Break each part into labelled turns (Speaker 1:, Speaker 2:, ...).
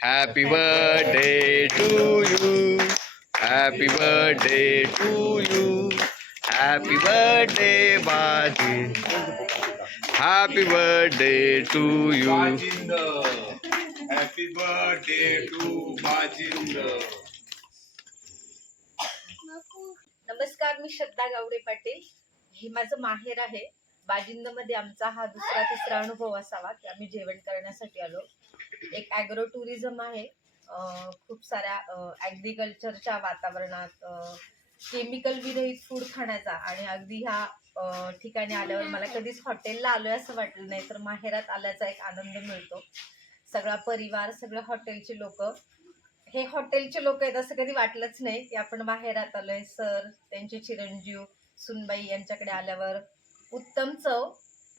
Speaker 1: Happy birthday to you. Happy birthday to you. Happy birthday, Baji. Happy birthday to you.
Speaker 2: Bajinder. Happy birthday to Bajinder.
Speaker 3: नमस्कार मी श्रद्धा गावडे पाटील हे माझं माहेर आहे बाजिंदमध्ये आमचा हा दुसरा तिसरा अनुभव असावा की आम्ही जेवण करण्यासाठी आलो एक ॲग्रो टुरिझम आहे खूप साऱ्या ॲग्रिकल्चरच्या वातावरणात केमिकल विरहित फूड खाण्याचा आणि अगदी ह्या ठिकाणी आल्यावर मला कधीच हॉटेलला आलोय असं वाटलं नाही तर माहेरात आल्याचा एक आनंद मिळतो. सगळा परिवार सगळे हॉटेलचे लोक हे हॉटेलचे लोक आहेत असं कधी वाटलंच नाही की आपण बाहेरात आलोय. सर त्यांचे चिरंजीव सुनबाई यांच्याकडे आल्यावर उत्तम चव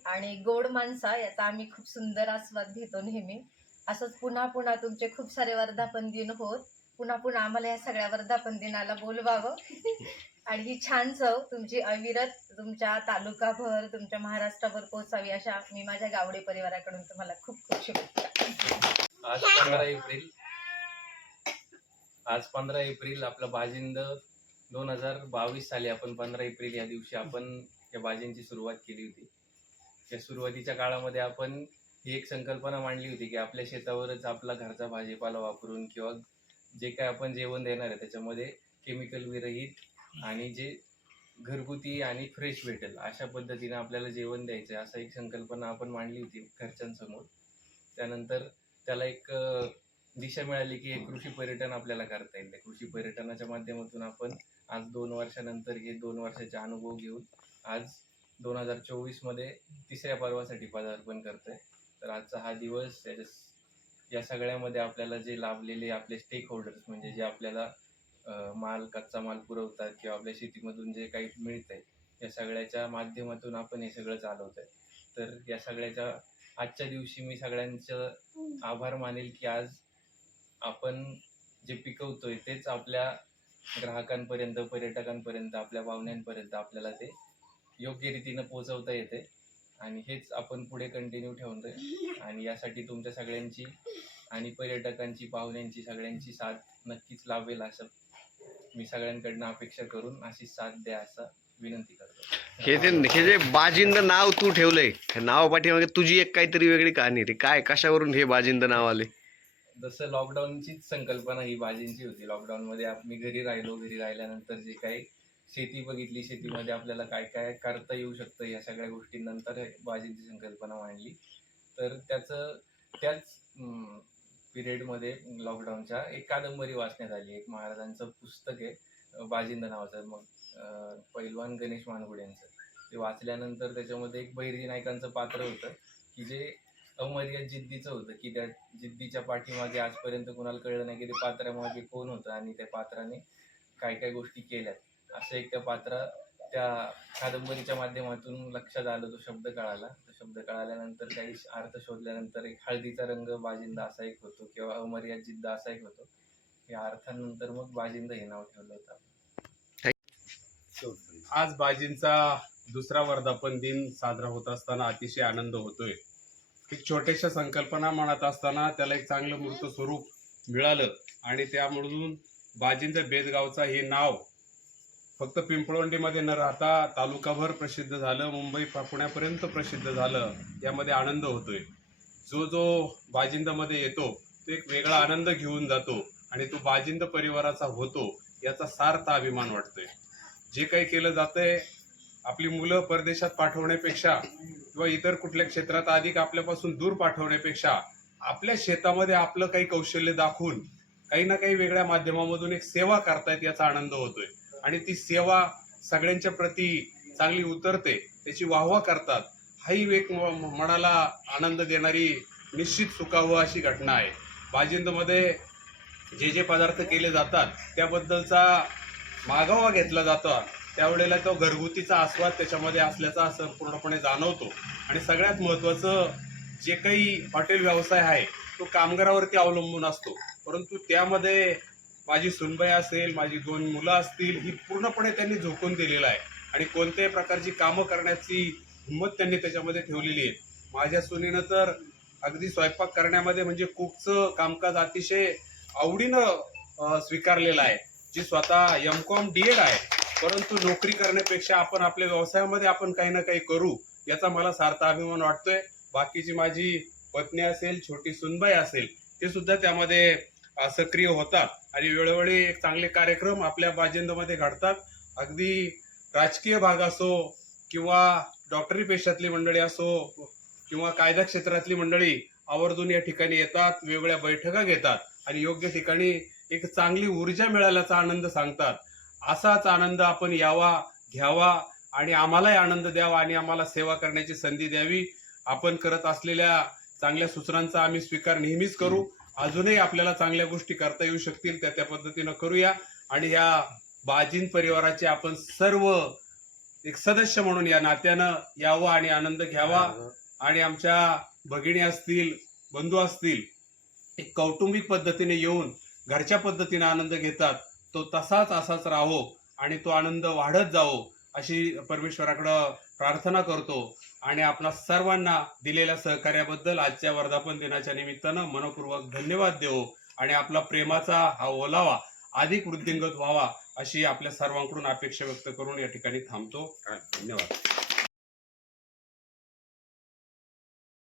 Speaker 3: आणि गोड माणसा याचा आम्ही खूप सुंदर आस्वाद घेतो नेहमी. असंच पुन्हा पुन्हा तुमचे खूप सारे वर्धापन दिन होत. पुन्हा पुन्हा आम्हाला या सगळ्या वर्धापन दिनाला बोलवावं. आणि ही छान चव तुमची अविरत तुमच्या तालुकाभर तुमच्या महाराष्ट्राभर पोहोचावी अशा मी माझ्या गावडे परिवाराकडून तुम्हाला खूप खूप शुभेच्छा.
Speaker 4: आज पंधरा एप्रिल. आज पंधरा एप्रिल आपला बाजिंद दोन हजार बावीस साली आपण पंधरा एप्रिल या दिवशी आपण या बाजींची सुरुवात केली होती. या सुरुवातीच्या काळामध्ये आपण ही एक संकल्पना मांडली होती की आपल्या शेतावरच आपला घरचा भाजीपाला वापरून किंवा जे काय आपण जेवण देणार आहे त्याच्यामध्ये केमिकल विरहित आणि जे घरगुती आणि फ्रेश भेटेल अशा पद्धतीने आपल्याला जेवण द्यायचं आहे असं एक संकल्पना आपण मांडली होती घरच्यांसमोर. त्यानंतर त्याला एक दिशा मिळाली की एक कृषी पर्यटन आपल्याला करता येईल. त्या कृषी पर्यटनाच्या माध्यमातून आपण आज दोन वर्षानंतर हे दोन वर्षाचे अनुभव घेऊन आज दोन हजार चोवीसमध्ये तिसऱ्या पर्वासाठी पदार्पण करतोय. तर आजचा हा दिवस या सगळ्यामध्ये आपल्याला जे लाभलेले आपले स्टेक होल्डर्स म्हणजे जे आपल्याला माल कच्चा माल पुरवतात किंवा आपल्या शेतीमधून जे काही मिळतंय या सगळ्याच्या माध्यमातून आपण हे सगळं चालवत आहे तर या सगळ्याच्या आजच्या दिवशी मी सगळ्यांचं आभार मानेल की आज आपण जे पिकवतोय तेच आपल्या ग्राहकांपर्यंत पर्यटकांपर्यंत आपल्या पाहुण्यांपर्यंत आपल्याला ते योग्य रीतीनं पोहोचवता येते आणि हेच आपण पुढे कंटिन्यू ठेवतोय आणि यासाठी तुमच्या सगळ्यांची आणि पर्यटकांची पाहुण्यांची सगळ्यांची साथ नक्कीच लाभेल असं मी सगळ्यांकडनं अपेक्षा करून अशी साथ द्या असं विनंती करतो.
Speaker 1: हे ते हे जे बाजिंद नाव तू ठेवलंय नाव पाठीमागे तुझी एक काहीतरी वेगळी कहाणी आहे. ते काय कशावरून हे बाजिंद नाव आले?
Speaker 4: जसं लॉकडाऊनचीच संकल्पना ही भाजींची होती. लॉकडाऊनमध्ये मी घरी राहिलो घरी राहिल्यानंतर जे काही शेती बघितली शेतीमध्ये आपल्याला काय काय करता येऊ शकतं या सगळ्या गोष्टींनंतर हे संकल्पना मांडली. तर त्याचं त्याच पिरियडमध्ये लॉकडाऊनच्या एक कादंबरी वाचण्यात आली. एक महाराजांचं पुस्तक आहे बाजिंद नावाचं. मग पैलवान गणेश मानगुड यांचं. ते वाचल्यानंतर त्याच्यामध्ये एक बहिर्जी नायकांचं पात्र होतं की जे अमर्याद जिद्दीचं होतं की त्या जिद्दीच्या पाठीमागे आजपर्यंत कुणाला कळलं नाही की ते पात्रामागे कोण होतं आणि त्या पात्राने काय काय गोष्टी केल्यात. असं एक त्या पात्र त्या कादंबरीच्या माध्यमातून लक्षात आलं तो शब्द कळाला. तो शब्द कळाल्यानंतर काही अर्थ शोधल्यानंतर एक हळदीचा रंग बाजिंदा असा एक होतो किंवा अमर्याद जिद्द असा एक होतो. या अर्थानंतर मग बाजिंद हे नाव ठेवलं होतं.
Speaker 2: आज बाजींचा दुसरा वर्धापन दिन साजरा होत असताना अतिशय आनंद होतोय. एक छोट्याशा संकल्पना म्हणत असताना त्याला एक चांगलं मूर्त स्वरूप मिळालं आणि त्यामधून बाजींचं बेदगावचा हे नाव फक्त पिंपळवंडीमध्ये न राहता तालुकाभर प्रसिद्ध झालं मुंबई पुण्यापर्यंत प्रसिद्ध झालं यामध्ये आनंद होतोय. जो जो बाजिंदमध्ये येतो तो एक वेगळा आनंद घेऊन जातो आणि तो बाजिंद परिवाराचा होतो याचा सार्थ अभिमान वाटतोय. जे काही केलं जातंय आपली मुलं परदेशात पाठवण्यापेक्षा किंवा इतर कुठल्या क्षेत्रात अधिक आपल्यापासून दूर पाठवण्यापेक्षा आपल्या शेतामध्ये आपलं काही कौशल्य दाखवून काही ना काही वेगळ्या माध्यमामधून एक सेवा करतायत याचा आनंद होतोय. आणि ती सेवा सगळ्यांच्या प्रती चांगली उतरते त्याची वाहवा करतात हाही एक म- मनाला आनंद देणारी निश्चित सुखावं अशी घटना आहे. बाजिंदमध्ये जे जे पदार्थ केले जातात त्याबद्दलचा मागोवा घेतला जातो. त्यावेळेला तो घरगुतीचा आस्वाद त्याच्यामध्ये असल्याचा असं पूर्णपणे जाणवतो. आणि सगळ्यात महत्त्वाचं जे काही हॉटेल व्यवसाय आहे तो कामगारावरती अवलंबून असतो. परंतु त्यामध्ये माझी सुनबाई असेल माझी दोन मुलं असतील ही पूर्णपणे त्यांनी झोकून दिलेलं आहे. आणि कोणत्याही प्रकारची कामं करण्याची हिंमत त्यांनी त्याच्यामध्ये ठेवलेली आहे. माझ्या सुनीनं तर अगदी स्वयंपाक करण्यामध्ये म्हणजे कुकचं कामकाज अतिशय आवडीनं स्वीकारलेलं आहे. जी स्वतः एम कॉम डी एड आहे. परंतु नोकरी करण्यापेक्षा आपण आपल्या व्यवसायामध्ये आपण काही ना काही करू याचा मला सार्थ अभिमान वाटतोय. बाकीची माझी पत्नी असेल छोटी सुनबाई असेल ते सुद्धा त्यामध्ये सक्रिय होतात आणि वेळोवेळी एक चांगले कार्यक्रम आपल्या बाजेंदमध्ये घडतात. अगदी राजकीय भाग असो किंवा डॉक्टरी पेशातली मंडळी असो किंवा कायदा क्षेत्रातली मंडळी आवर्जून या ठिकाणी येतात वेगवेगळ्या बैठका घेतात आणि योग्य ठिकाणी एक चांगली ऊर्जा मिळाल्याचा आनंद सांगतात. असाच आनंद आपण यावा घ्यावा आणि आम्हालाही आनंद द्यावा आणि आम्हाला सेवा करण्याची संधी द्यावी. आपण करत असलेल्या चांगल्या सूचनांचा आम्ही स्वीकार नेहमीच करू. अजूनही आपल्याला चांगल्या गोष्टी करता येऊ शकतील त्या त्या पद्धतीनं करूया. आणि या बाजीन परिवाराचे आपण सर्व एक सदस्य म्हणून या नात्यानं यावं आणि आनंद घ्यावा. आणि आमच्या भगिनी असतील बंधू असतील एक कौटुंबिक पद्धतीने येऊन घरच्या पद्धतीने आनंद घेतात. तो तसाच असाच राहो आणि तो आनंद वाढत जावो अशी परमेश्वराकडं प्रार्थना करतो. आणि आपणा सर्वांना दिलेल्या सहकार्याबद्दल आजच्या वर्धापन दिनाच्या निमित्तानं मनपूर्वक धन्यवाद देऊ. आणि आपला प्रेमाचा हा ओलावा अधिक वृद्धिंगत व्हावा अशी आपल्या सर्वांकडून अपेक्षा व्यक्त करून या ठिकाणी थांबतो. धन्यवाद.